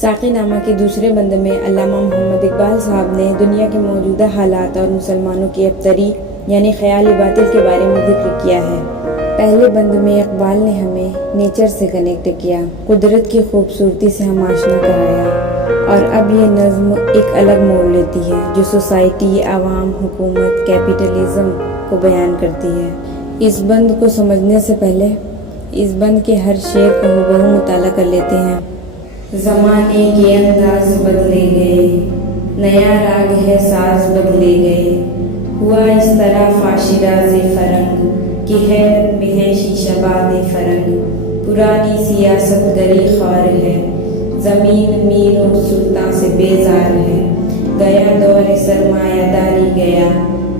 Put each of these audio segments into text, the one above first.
ساقی نامہ کے دوسرے بند میں علامہ محمد اقبال صاحب نے دنیا کے موجودہ حالات اور مسلمانوں کی ابتری یعنی خیال باطل کے بارے میں ذکر کیا ہے۔ پہلے بند میں اقبال نے ہمیں نیچر سے کنیکٹ کیا، قدرت کی خوبصورتی سے ہم آشنا کرایا، اور اب یہ نظم ایک الگ موڑ لیتی ہے جو سوسائٹی، عوام، حکومت، کیپٹلزم کو بیان کرتی ہے۔ اس بند کو سمجھنے سے پہلے اس بند کے ہر شعر کا ہبہو مطالعہ کر لیتے ہیں۔ زمانے کے انداز بدلے گئے، نیا راگ ہے ساز بدلے گئے، ہوا اس طرح فاشراز فرنگ کہ حیرت میں ہے شیشہ باد فرنگ، پرانی سیاست گری خوار ہے، زمین میر و سلطان سے بیزار ہے، گیا دور سرمایہ داری گیا،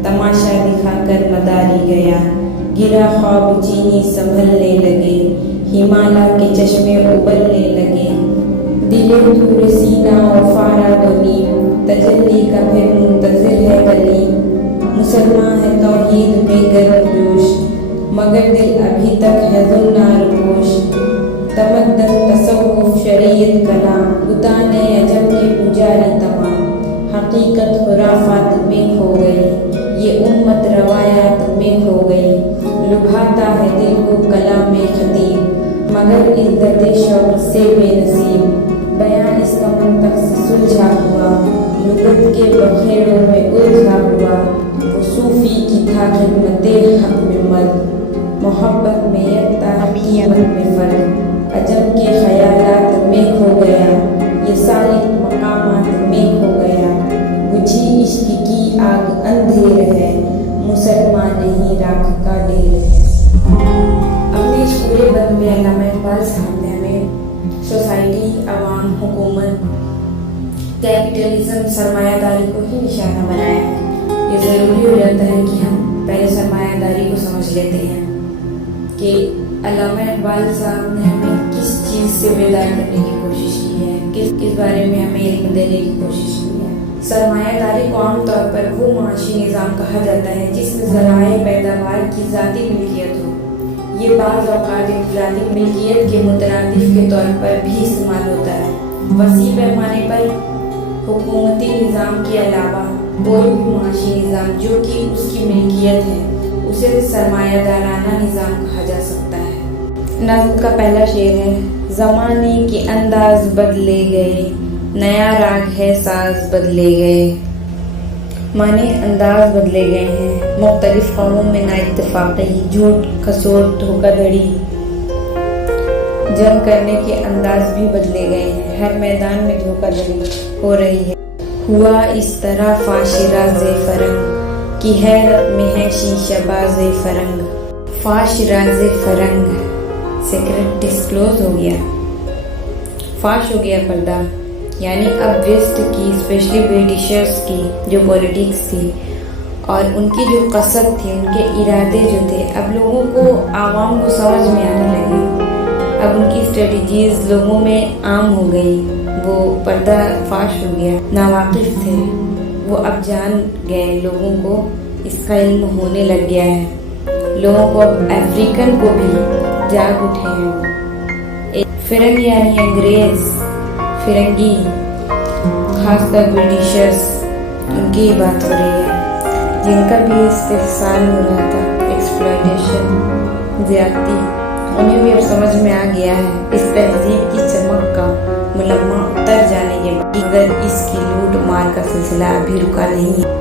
تماشا دکھا کر مداری گیا، گرا خواب چینی سنبھلنے لگے، ہمالا کے چشمے ابلنے لگے، دل دور سینہ و فارغ و نیم، تجلی کا پھر منتظر ہے کلیم، مسلمان ہے توحید میں گرم جوش، مگر دل ابھی تک ہے زنار پوش، تمدن تصوف شریعت کلام، بتانے عجم کے پجاری تمام، حقیقت خرافات میں کھو گئی، یہ امت روایات میں کھو گئی، لبھاتا ہے دل کو کلام میں خطیب، مگر عزت شوق سے بے نصیب، بیان اس کا منطق سے سلجھا ہوا، لغت کے بخیروں میں الجھا ہوا، وہ صوفی کی تھا خدمت حق میں مد، محبت میں یکتا قیمت میں فرق، عجم کے خیالات میں کھو گیا، یہ سالک مقامات میں کھو گیا، بجھی عشق کی آگ اندھیر ہے، مسلمان نہیں راکھ کا ڈھیر ہے۔ اپنے اس پورے بند میں علامہ اقبال صاحب نے ہمیں سوسائٹی، عوام، حکومت، کیپٹلزم، سرمایہ داری کو ہی نشانہ بنایا ہے۔ یہ ضروری ہو جاتا ہے کہ ہم پہلے سرمایہ داری کو سمجھ لیتے ہیں کہ علامہ اقبال صاحب نے ہمیں کس چیز سے بیدار کرنے کی کوشش کی ہے، کس بارے میں ہمیں علم دینے کی کوشش کی ہے۔ سرمایہ داری کو عام طور پر وہ معاشی نظام کہا جاتا ہے جس میں ذرائع پیداوار کی ذاتی ملکیت ہو۔ یہ بعض اوقات انفرادی ملکیت کے مترادف کے طور پر بھی استعمال ہوتا ہے۔ وسیع پیمانے پر حکومتی نظام کے علاوہ کوئی بھی معاشی نظام جو کہ اس کی ملکیت ہے اسے سرمایہ دارانہ نظام کہا جا سکتا ہے۔ نظم کا پہلا شعر ہے: زمانے کے انداز بدلے گئے، نیا راگ ہے ساز بدلے گئے۔ معنی انداز بدلے گئے ہیں، مختلف قوموں میں نا اتفاقی، جھوٹ، کھسوٹ، دھوکہ دھڑی، جنگ کرنے کے انداز بھی بدلے گئے ہیں، ہر میدان میں دھوکہ دھڑی ہو رہی ہے۔ ہوا اس طرح فاشراز فرنگ کی حیرت میں ہے شیشہ باز فرنگ۔ فاشراز فرنگ، سیکرٹ ڈسکلوز ہو گیا، فاش ہو گیا پردہ، یعنی اب ویسٹ کی، اسپیشلی برٹشرز کی جو پولیٹکس تھی اور ان کی جو قصد تھی، ان کے ارادے جو تھے، اب لوگوں کو، عوام کو سمجھ میں آنے لگے، اب ان کی اسٹریٹجیز لوگوں میں عام ہو گئی، وہ پردہ فاش ہو گیا۔ ناواقف تھے وہ اب جان گئے، لوگوں کو اس کا علم ہونے لگ گیا ہے، لوگوں کو اب افریقن کو بھی جاگ اٹھے ہیں وہ۔ فرنگ یعنی انگریز، فرنگی، خاص کر برٹشرز، ان کی بات ہو رہی ہے جن کا بھی استحصال ہو رہا تھا، ایکسپلائٹیشن، زیادتی، انہیں بھی اب سمجھ میں آ گیا ہے اس تہذیب کی چمک کا ملمہ اتر جانے کے بعد اگر اس کی لوٹ مار کا سلسلہ ابھی رکا نہیں ہے۔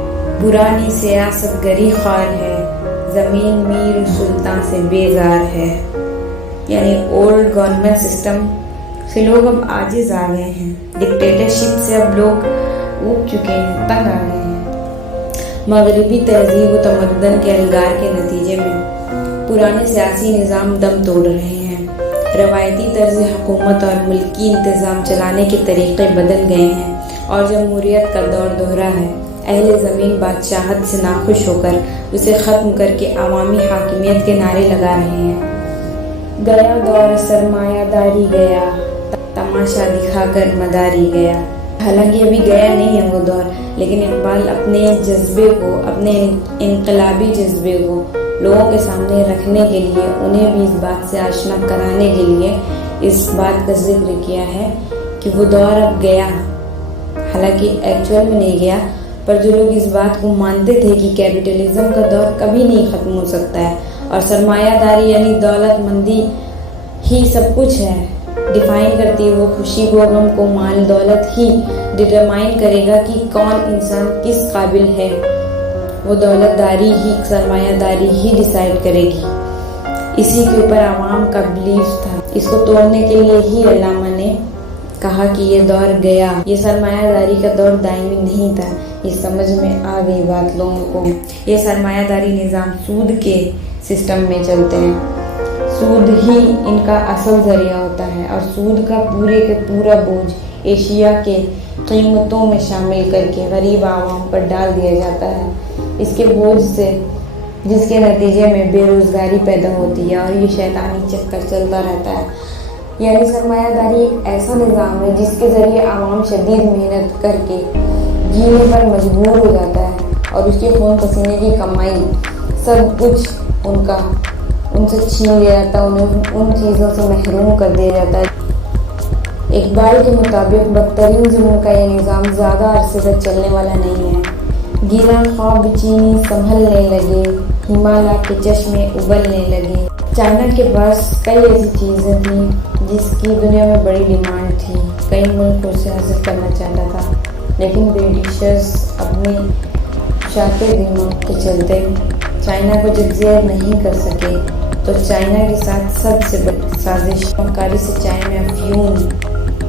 پرانی سیاست گری خوار ہے، زمین میر سلطان سے بیزار ہے، یعنی اولڈ گورنمنٹ سسٹم سے لوگ اب عاجز آ گئے ہیں، ڈکٹیٹرشپ سے اب لوگ اوب چکے ہیں، تنگ آ گئے ہیں۔ مغربی تہذیب و تمدن کے الگار کے نتیجے میں پرانے سیاسی نظام دم توڑ رہے ہیں، روایتی طرز حکومت اور ملکی انتظام چلانے کے طریقے بدل گئے ہیں اور جمہوریت کا دور دوہرا ہے۔ اہل زمین بادشاہت سے ناخوش ہو کر اسے ختم کر کے عوامی حاکمیت کے نعرے لگا رہے ہیں۔ گیا دور سرمایہ داری گیا، تماشا دکھا کر مداری گیا۔ حالانکہ ابھی گیا نہیں ہے وہ دور، لیکن اقبال اپنے جذبے کو، اپنے انقلابی جذبے کو لوگوں کے سامنے رکھنے کے لیے، انہیں بھی اس بات سے آشنا کرانے کے لیے اس بات کا ذکر کیا ہے کہ وہ دور اب گیا، حالانکہ ایکچوئل میں نہیں گیا، پر جو لوگ اس بات کو مانتے تھے کہ کیپٹلزم کا دور کبھی نہیں ختم ہو سکتا ہے اور سرمایہ داری یعنی دولت مندی ہی سب کچھ ہے، ڈیفائن کرتی ہے وہ خوشی کو، غم کو، مال دولت ہی ڈٹرمائن کرے گا کہ کون انسان کس قابل ہے، وہ دولت داری ہی، سرمایہ داری ہی ڈیسائیڈ کرے گی۔ اسی کے اوپر عوام کا بلیف تھا۔ اس کو توڑنے کے لیے ہی علامہ نے کہا کہ یہ دور گیا، یہ سرمایہ داری کا دور دائمی نہیں تھا۔ یہ سمجھ میں آ گئی بات لوگوں کو۔ یہ سرمایہ داری نظام سود کے سسٹم میں چلتے ہیں، سود ہی ان کا اصل ذریعہ ہوتا ہے اور سود کا پورے کے پورا بوجھ ایشیا کے قیمتوں میں شامل کر کے غریب عوام پر ڈال دیا جاتا ہے۔ اس کے بوجھ سے جس کے نتیجے میں بے روزگاری پیدا ہوتی ہے اور یہ شیطانی چکر چلتا رہتا ہے۔ یعنی سرمایہ داری ایک ایسا نظام ہے جس کے ذریعے عوام شدید محنت کر کے جینے پر مجبور ہو جاتا ہے اور اس کے خون پسینے کی کمائی سب کچھ ان سے چھین لیا جاتا ہے، انہیں ان چیزوں سے محروم کر دیا جاتا ہے۔ اقبال کے مطابق بدترین ظلم کا یہ نظام زیادہ عرصے تک چلنے والا نہیں ہے۔ گیلا خواب چینی سنبھلنے لگے، ہمالیہ کے چشمے ابلنے لگے۔ چائنا کے پاس کئی ایسی چیزیں تھیں جس کی دنیا میں بڑی ڈیمانڈ تھی، کئی ملک اسے حاصل کرنا چاہتا تھا، لیکن برٹشرز اپنے شاطر دماغ کے چلتے چائنا کو جزیہ نہیں کر سکے، تو چائنا کے ساتھ سب سے بڑی سازش کاری سے چائنا میں افیون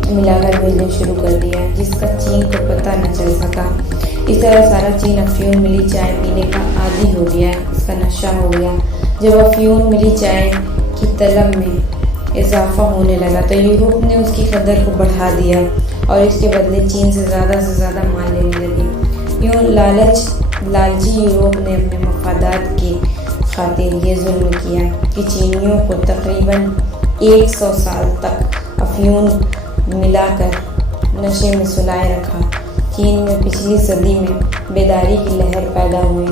ملا کر بھیجنا شروع کر دیا، جس کا چین کو پتہ نہ چل سکا۔ اس طرح سارا چین افیون ملی چائے پینے کا عادی ہو گیا، اس کا نشہ ہو گیا۔ جب افیون ملی چائے کی طلب میں اضافہ ہونے لگا تو یورپ نے اس کی قدر کو بڑھا دیا اور اس کے بدلے چین سے زیادہ مال لینے لگے۔ یوں لالچی یورپ نے اپنے مفادات کی خاطر یہ ظلم کیا کہ چینیوں کو تقریباً 100 سال تک افیون ملا کر نشے میں سلائے رکھا۔ چین میں پچھلی صدی میں بیداری کی لہر پیدا ہوئی،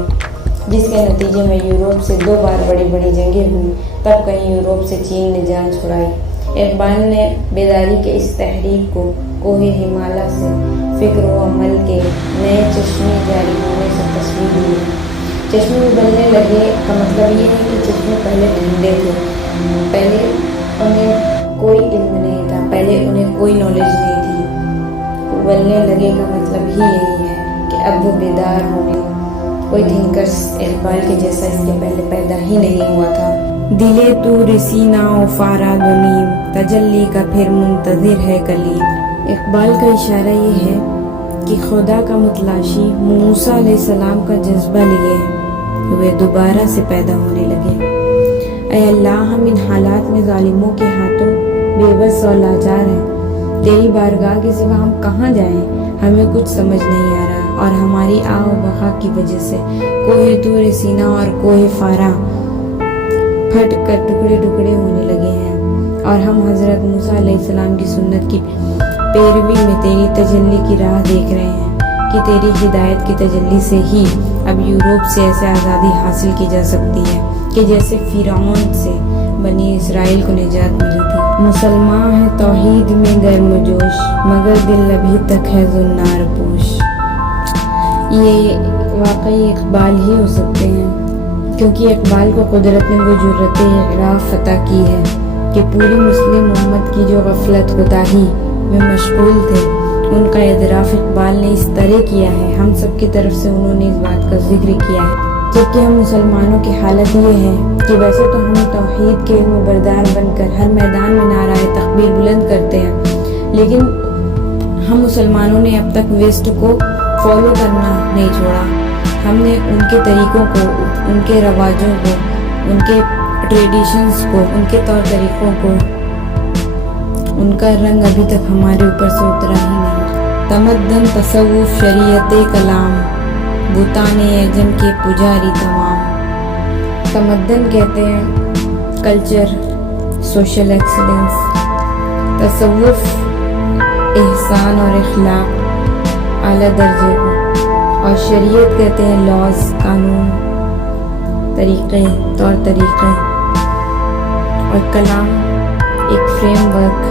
جس کے نتیجے میں یورپ سے 2 بار بڑی جنگیں ہوئیں، تب کہیں یورپ سے چین نے جان چھڑائی۔ اقبال نے بیداری کے اس تحریک کو کوہ ہمالیہ سے فکر و عمل کے نئے چشمے جاری ہونے سے تصویر لی۔ چشمے ابلنے لگے کا مطلب یہ ہے کہ چشمے پہلے ٹھنڈے تھے، پہلے انہیں کوئی علم نہیں تھا، پہلے انہیں کوئی نالج نہیں تھی۔ ابلنے لگے کا مطلب ہی یہی ہے کہ اب وہ بیدار ہونے، کوئی تھنکرس اقبال کے جیسا اس کے پہلے پیدا ہی نہیں ہوا تھا۔ دلے طور سینہ و فارغ و نیم، تجلی کا پھر منتظر ہے کلیم۔ اقبال کا اشارہ یہ ہے کہ خدا کا متلاشی موسیٰ علیہ السلام کا جذبہ لیے ہوئے دوبارہ سے پیدا ہونے لگے۔ اے اللہ، ہم ان حالات میں ظالموں کے ہاتھوں بے بس اور لاچار ہیں، تیری بارگاہ کے سوا ہم کہاں جائیں؟ ہمیں کچھ سمجھ نہیں آ رہا اور ہماری آ و بقا کی وجہ سے کوہ طور سینہ اور کوہ فارا پھٹ کر ٹکڑے ہونے لگے ہیں اور ہم حضرت موسیٰ علیہ السلام کی سنت کی پیروی میں تیری تجلی کی راہ دیکھ رہے ہیں کہ تیری ہدایت کی تجلی سے ہی اب یورپ سے ایسے آزادی حاصل کی جا سکتی ہے کہ جیسے فرعون سے بنی اسرائیل کو نجات ملی تھی۔ مسلمان ہے توحید میں گرم و جوش، مگر دل ابھی تک ہے زنار پوش۔ یہ واقعی اقبال ہی ہو سکتے ہیں، کیونکہ اقبال کو قدرت نے وہ جرأت اعتراف عطا کی ہے کہ پوری مسلم امت کی جو غفلت کوتاہی میں مشغول تھے، ان کا اعتراف اقبال نے اس طرح کیا ہے۔ ہم سب کی طرف سے انہوں نے اس بات کا ذکر کیا ہے، جبکہ ہم مسلمانوں کی حالت یہ ہے کہ ویسے تو ہم توحید کے علم بردار بن کر ہر میدان میں نعرہ تکبیر بلند کرتے ہیں، لیکن ہم مسلمانوں نے اب تک ویسٹ کو فالو کرنا نہیں چھوڑا۔ ہم نے ان کے طریقوں کو، ان کے رواجوں کو، ان کے ٹریڈیشنز کو، ان کے طور طریقوں کو، ان کا رنگ ابھی تک ہمارے اوپر سے اترا ہی نہیں۔ تمدن، تصوف، شریعت کلام، بتان اعجم کے پجاری تمام۔ تمدن کہتے ہیں کلچر، سوشل ایکسیلنس، تصوف احسان اور اخلاق اعلیٰ درجے کو، اور شریعت کہتے ہیں لاز، قانون، طریقے، طور طریقے، اور کلام ایک فریم ورک،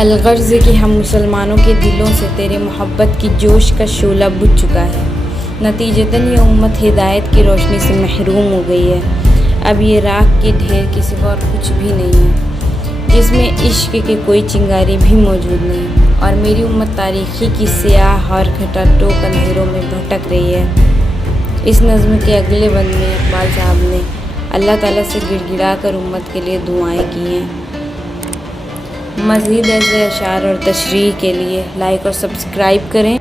الغرض کہ ہم مسلمانوں کے دلوں سے تیرے محبت کی جوش کا شعلہ بجھ چکا ہے، نتیجتاً یہ امت ہدایت کی روشنی سے محروم ہو گئی ہے۔ اب یہ راکھ کے ڈھیر کے سوا اور کچھ بھی نہیں ہے، جس میں عشق کی کوئی چنگاری بھی موجود نہیں، اور میری امت تاریخی کی سیاہ اور گھٹا ٹوک اندھیروں میں بھٹک رہی ہے۔ اس نظم کے اگلے بند میں اقبال صاحب نے اللہ تعالیٰ سے گڑ گڑا کر امت کے لیے دعائیں کی ہیں۔ مزید ایسے اشعار اور تشریح کے لیے لائک اور سبسکرائب کریں۔